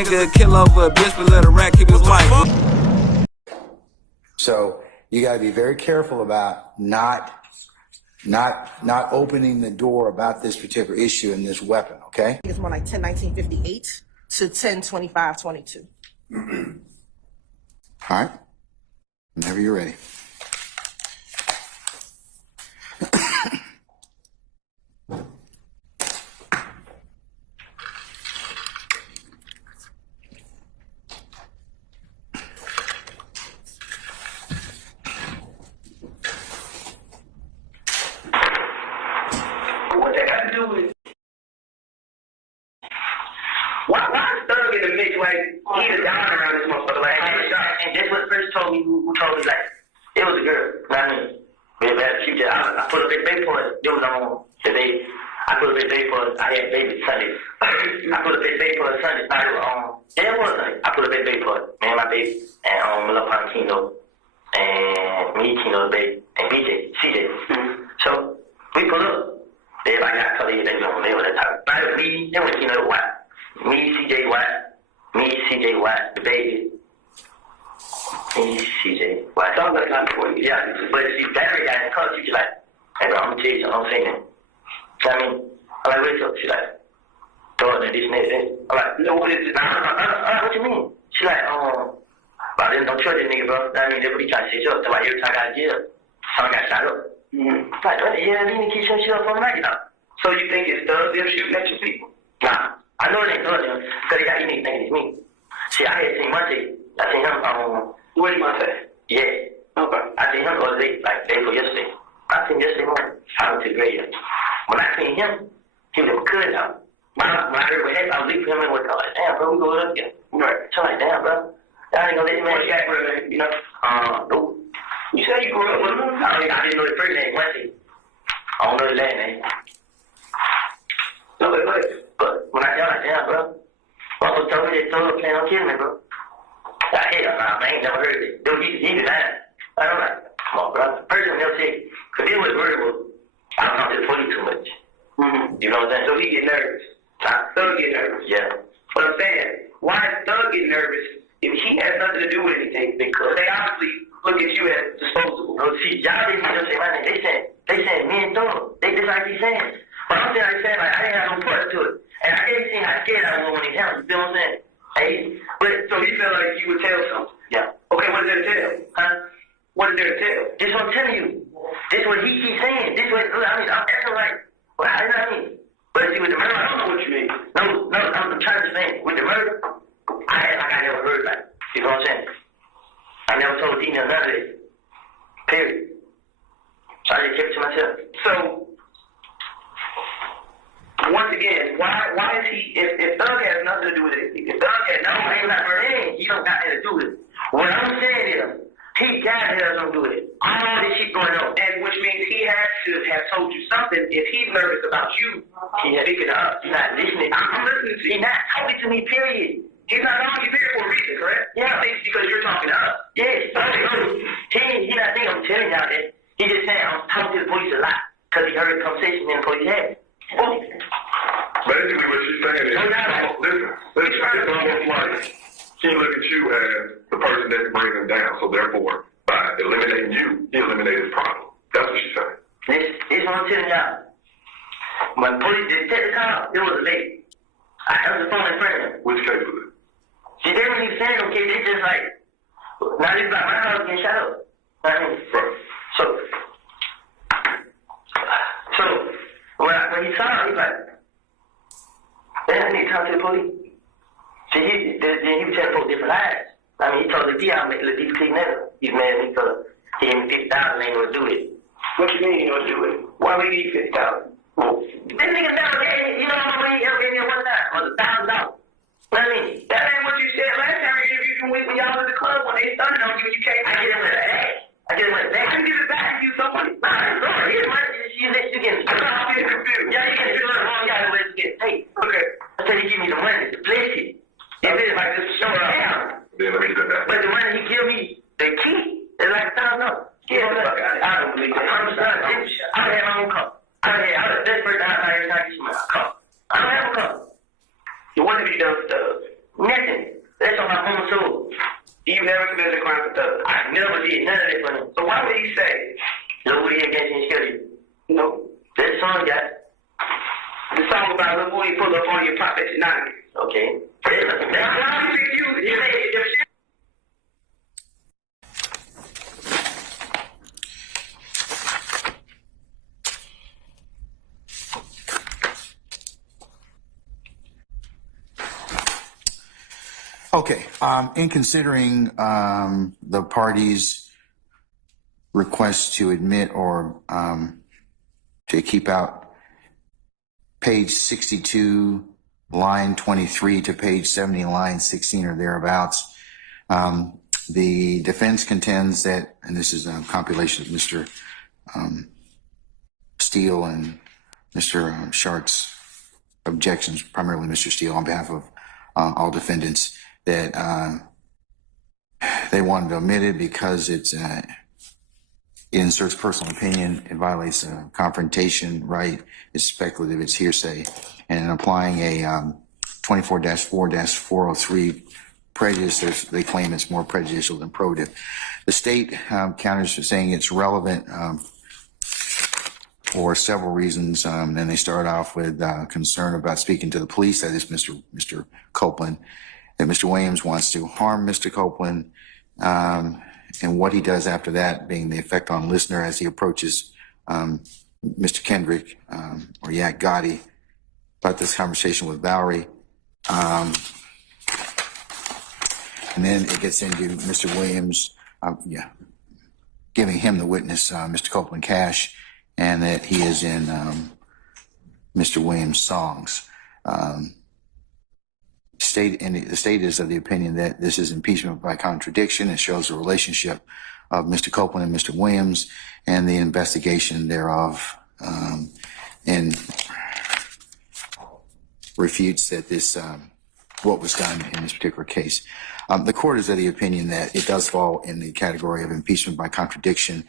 Nigga kill over a bitch, but let a rat keep his wife. So you got to be very careful about not opening the door about this particular issue and this weapon, okay? It's more like 10-19-58 to 10-25-22. All right. Whenever you're ready. What that got to do with? Why is Thug in the mix? Like, he's a down around this motherfucker. Like, and that's what first told me, who told me, like, it was a girl. You know what I mean? I put a big baby for it. It was on the day. I put a big baby for it. I had baby Sunday. I put a big baby for it Sunday. Now it was on. Yeah, it was Sunday. I put a big baby for it. Me and my baby. And my little partner Kino. And me, Kino, the baby. And BJ, CJ. So, we put up. Everybody got color, they know they were that type. But me, they went Kino White. Me, CJ White. Me, CJ White, the baby. Me, CJ White. Sounds like I'm for you. Yeah, but see, Barry got in color, she's like, hey, bro, I'm gonna tell you something, I'm saying that. I mean, I'm like, what's up? She's like, God, this and that. I'm like, no, what is it? What you mean? She's like, but I don't trust that nigga, bro. I mean, everybody trying to set you up. That's why every time I got in jail, someone got shot up. Like, what the hell? You need to keep shooting shit up on the night now. So you think it's thugs them shooting at your people? Nah. I know it ain't thugs them, because they got you niggas thinking it's me. See, I had seen Monte. I seen him, what did Monte? Yeah. Okay. I seen him the other day, like day before yesterday. I seen yesterday morning. I went to the graveyard. When I seen him, he was at my cousin's house. When I heard what happened, I was leaving him and was like, damn, bro, we go up again. Right. So I'm like, damn, bro. I ain't gonna let this man get for it, you know? Nope. You said you grew up with him? I didn't know the first name, Monte. I don't know the last name. No, but when I got like, damn, bro. Motherfucker told me that thug plan on killing me, bro. I hell nah, man, I ain't never heard of it. Dude, he denied. I'm like, come on, bro. Person never said, because it was murder, I don't know, it's funny too much. You know what I'm saying? So he get nervous. Thug get nervous. Yeah. But I'm saying, why is Thug get nervous if he has nothing to do with anything? Because they obviously look at you as disposable. No, see, y'all didn't just say my name. They said me and Thug. They just like he's saying. But I'm saying, like, I didn't have no part to it. And I didn't see how scared I was when he held. You feel what I'm saying? Hey, but so he felt like you would tell something. Yeah. Okay, what is there to tell? Huh? What is there to tell? This is what I'm telling you. This is what he keeps saying. This is what, I mean, I'm acting like, well, how do I mean? But see, with the murder, I don't know what you mean. No, I'm trying to say, with the murder, I had like I never heard that. You know what I'm saying? I never told Dina none of this. Period. So I just kept it to myself. So, once again, why is he, if Thug has nothing to do with it, if Thug has no, ain't not for him, he don't got anything to do with it. What I'm saying is, he got to have something to do with it. All this shit going on. And which means he has to have told you something if he's nervous about you. He's picking up. He's not listening. I'm listening to you. He's not talking to me, period. He's not on you there for a reason, correct? Yeah. I think it's because you're talking to us. Yes. He not thinking I'm telling y'all that. He just saying I'm talking to the police a lot because he heard the conversation in the police had. Basically, what she's saying is, listen, it's almost like she look at you as the person that can bring them down. So therefore, by eliminating you, he eliminated his problem. That's what she's saying. This is what I'm telling y'all. When police did take the car, it was late. I had the phone in front of him. Which case was it? See, they were even saying, okay, they just like, now this about my house getting shot up. Right. So when he saw it, he's like, yeah, I need to talk to the police. See, then he was telling folks different lies. I mean, he told the D, I'll make the deep clean never. He's mad at me because he gave me $50,000 ain't gonna do it. What you mean he gonna do it? Why would he need $50,000? Well, this nigga never gave me, you know how much money he ever gave me at one time? It was $1,000. What I mean? That ain't what you said last time I gave you when y'all was at the club when they started on you and you came. I get it with a bag. I get it with a bag. I can give it back to you somebody. Nah, it's all right. Here's money. You get it. I'm getting confused. Yeah, you get it. Wrong guy the way to get paid. Okay. I said he give me the money to bless it. If it's like this show down. Then let me get that. But the money he give me, the key, is like $1,000. Yeah, I don't believe that. I don't have my own car. That's the first time I heard you my car. I don't have a car. So what have you done with Thug? Nothing. you never committed a crime for thug. I never did none of that for him. So why would he say, Lil Woody against you and kill you? No. That song got the song about Lil Woody pull up on your pop at your 90. Okay. That's why you Okay, in considering the parties' request to admit or to keep out page 62, line 23 to page 70, line 16 or thereabouts, the defense contends that, and this is a compilation of Mr. Steele and Mr. Shark's objections, primarily Mr. Steele on behalf of all defendants, that they wanted to omit it because it inserts personal opinion, it violates a confrontation right, it's speculative, it's hearsay, and in applying a 24-4-403 prejudice, they claim it's more prejudicial than probative. The state counters for saying it's relevant for several reasons. Then they start off with concern about speaking to the police, that is Mr. Copeland, that Mr. Williams wants to harm Mr. Copeland, and what he does after that being the effect on listener as he approaches Mr. Kendrick or Yak Gotti about this conversation with Valerie. And then it gets into Mr. Williams, giving him the witness, Mr. Copeland Cash, and that he is in Mr. Williams' songs. The state is of the opinion that this is impeachment by contradiction. It shows the relationship of Mr. Copeland and Mr. Williams and the investigation thereof, and refutes that this what was done in this particular case. The court is of the opinion that it does fall in the category of impeachment by contradiction,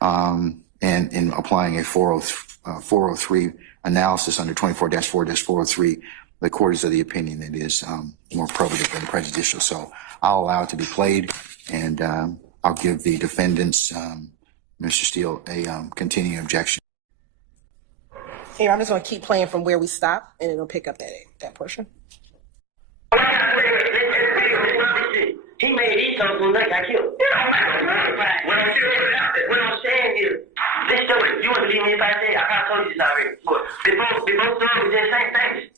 and in applying a 403 analysis under 24-4-403, the court is of the opinion that it is more probative than prejudicial. So I'll allow it to be played, and I'll give the defendants, Mr. Steele, a continuing objection. Here, I'm just going to keep playing from where we stopped, and it'll pick up that portion. He made these songs look like I killed. What I'm saying is, this story, you want to believe me if I say, I kind of told you this already. Before story was just same things.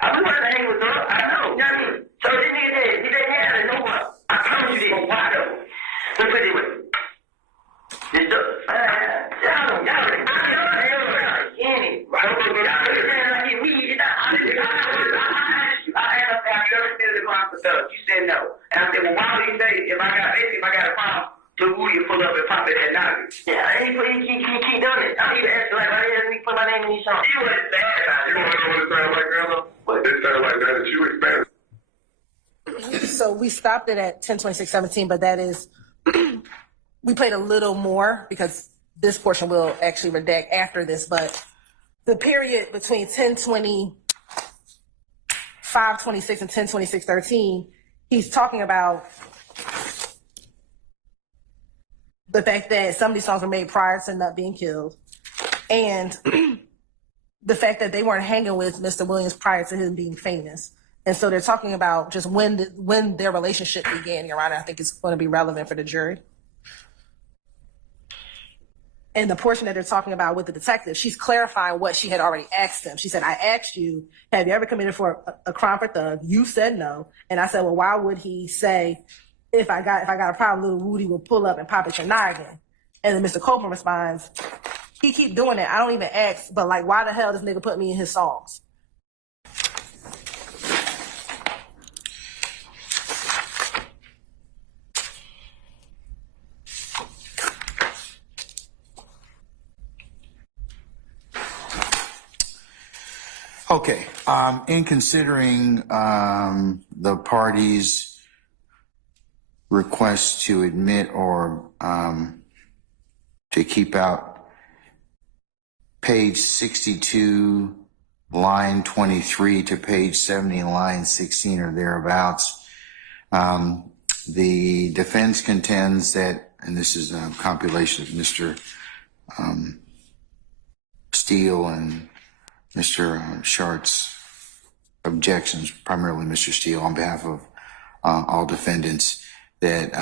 I was about to hang with her. I know. You know what I mean? So this nigga said, he didn't have it no more. I promise you this. But why though? Let's put it this way. This stuff, y'all you said no. And I said, well, why would he say, if I got a problem, to who you pull up and pop it at night? Yeah, he keep doing it. I don't even ask, like, why didn't he put my name in these songs? He wasn't bad about it. You want to know what it sounds like, Grandma? What? It sounds like that you expanded. So we stopped it at 10:26:17, but that is, we played a little more because this portion will actually redact after this, but the period between 10:25:26 and 10:26:13, he's talking about the fact that some of these songs were made prior to not being killed, and the fact that they weren't hanging with Mr. Williams prior to him being famous. And so they're talking about just when their relationship began, Your Honor. I think it's going to be relevant for the jury. And the portion that they're talking about with the detective, she's clarifying what she had already asked him. She said, I asked you, have you ever committed for a crime for thug? You said no. And I said, well, why would he say, if I got a problem, little Rudy will pull up and pop at your noggin? And then Mr. Copeland responds, he keep doing it. I don't even ask, but like, why the hell this nigga put me in his songs? Okay, in considering the parties' request to admit or to keep out page 62, line 23 to page 70, line 16 or thereabouts, The defense contends that, and this is a compilation of Mr. Steele and Mr. Shart's objections, primarily Mr. Steele, on behalf of all defendants, that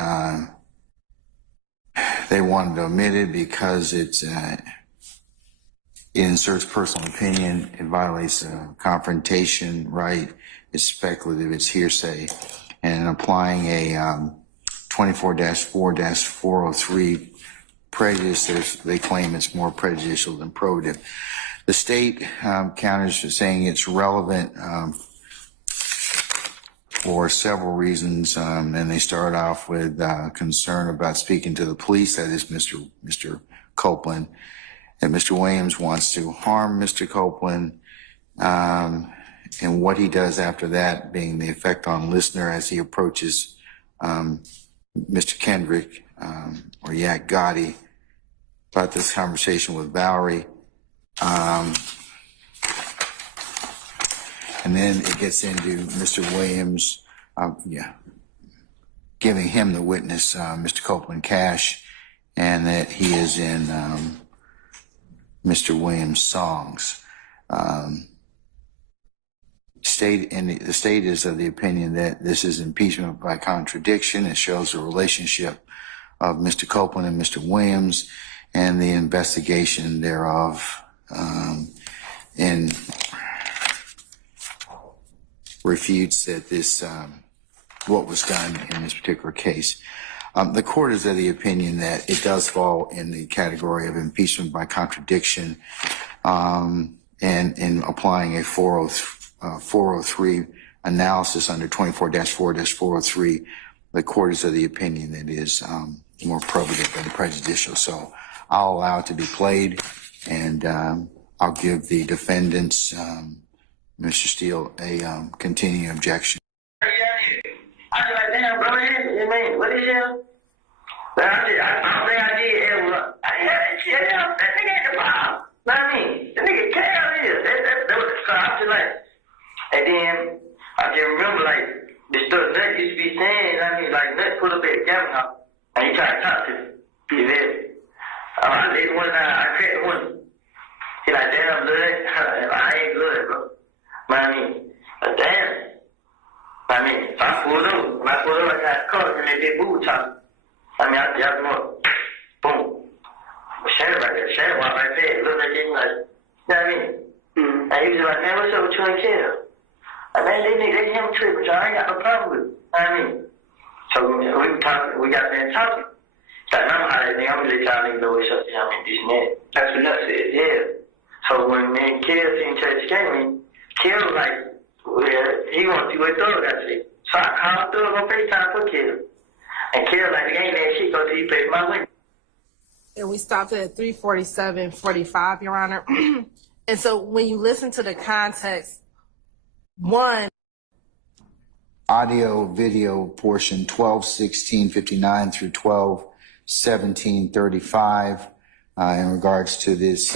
they wanted to omit it because it inserts personal opinion, it violates a confrontation right, it's speculative, it's hearsay, and applying a 24-4-403 prejudice, they claim it's more prejudicial than probative. The state counters saying it's relevant for several reasons, and they start off with concern about speaking to the police, that is Mr. Copeland, and Mr. Williams wants to harm Mr. Copeland, and what he does after that being the effect on listener as he approaches Mr. Kendrick or Yak Gotti about this conversation with Valerie. And then it gets into Mr. Williams, giving him the witness, Mr. Copeland Cash, and that he is in Mr. Williams' songs. The state is of the opinion that this is impeachment by contradiction. It shows the relationship of Mr. Copeland and Mr. Williams and the investigation thereof, and refutes that this, what was done in this particular case. The court is of the opinion that it does fall in the category of impeachment by contradiction, and in applying a 403 analysis under 24-4-403, the court is of the opinion that it is more probative than prejudicial. So I'll allow it to be played, and I'll give the defendants, Mr. Steele, a continuing objection. I was like, damn, bro, man, what is it? But I don't think I did ever. I didn't have that shit. That nigga ain't the problem. Know what I mean? The nigga Cal is. That was so I was like, and then I just remember, like, the stuff Nut used to be saying, I mean, like, Nut put up at the camera, and he tried to talk to me. You know? I laid one down, I cracked one. He like, damn, blood. I ain't blood, bro. Know what I mean? But damn. I mean, if I pulled over, when I pulled over, I got caught and they did boo talking. I mean, I jabbed him up. Boom. Shannon right there. Shannon walked right there. Looked like him like, you know what I mean? Mm-hmm. And he was like, man, what's up with you and Kel? Like, man, they him trip, but y'all ain't got no problem with it. You know what I mean? So we were talking, we got there talking. Like, I'm gonna let y'all niggas know what's up, you know what I mean, this and that. That's what Nut said, yeah. So when me and Kel seen Church came, Kel was like, well, he want to see what Thug got to say. So I called Thug on FaceTime for Kel. And Kel like, it ain't that shit, go till you pay my window. And we stopped at 3:47:45, Your Honor. And so when you listen to the context, one, Audio video portion 12:16:59 through 12:17:35 in regards to this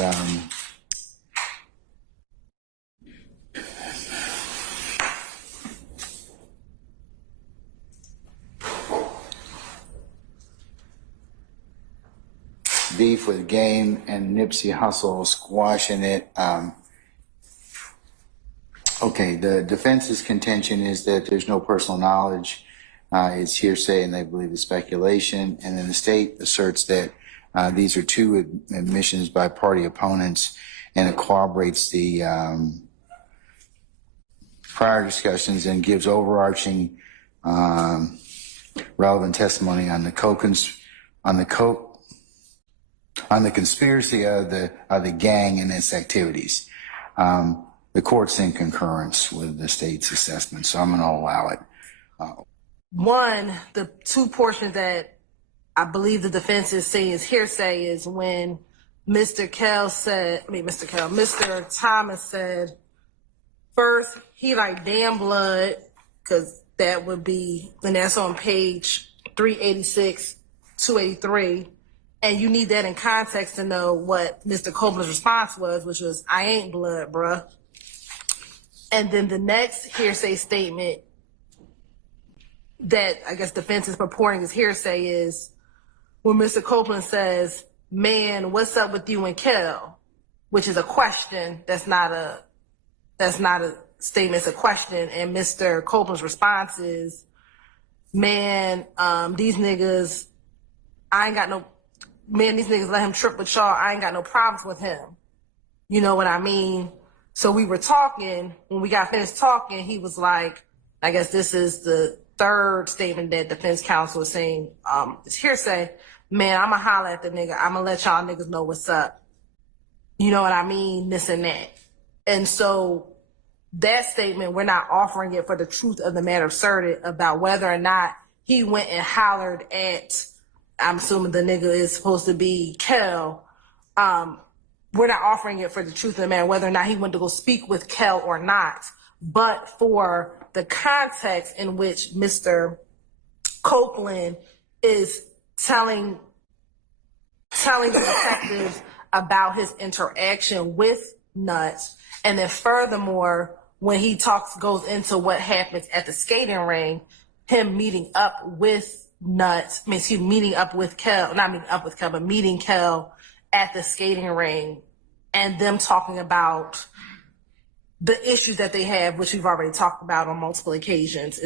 beef with Game and Nipsey Hussle squashing it. Okay, the defense's contention is that there's no personal knowledge. It's hearsay and they believe it's speculation. And then the state asserts that these are two admissions by party opponents, and it corroborates the prior discussions and gives overarching relevant testimony on the conspiracy of the gang and its activities. The court's in concurrence with the state's assessment, so I'm going to allow it. One, the two portions that I believe the defense is saying is hearsay is when Mr. Thomas said, first, he like, damn blood, because that would be, and that's on page 386, 283. And you need that in context to know what Mr. Copeland's response was, which was, I ain't blood, bruh. And then the next hearsay statement that I guess defense is purporting is hearsay is when Mr. Copeland says, "Man, what's up with you and Kel?" which is a question. That's not a statement. It's a question. And Mr. Copeland's response is, "Man, these niggas, these niggas let him trip with y'all. I ain't got no problems with him." You know what I mean? So we were talking. When we got finished talking, he was like, I guess this is the third statement that defense counsel is saying, it's hearsay. "Man, I'ma holler at the nigga. I'ma let y'all niggas know what's up. You know what I mean? This and that." And so that statement, we're not offering it for the truth of the matter asserted about whether or not he went and hollered at, I'm assuming the nigga is supposed to be Kel. We're not offering it for the truth of the matter, whether or not he went to go speak with Kel or not, but for the context in which Mr. Copeland is telling the detectives about his interaction with Nuts. And then furthermore, when he goes into what happens at the skating ring, him meeting up with Nuts, meeting up with Kel, not meeting up with Kel, but meeting Kel at the skating ring, and them talking about the issues that they have, which we've already talked about on multiple occasions.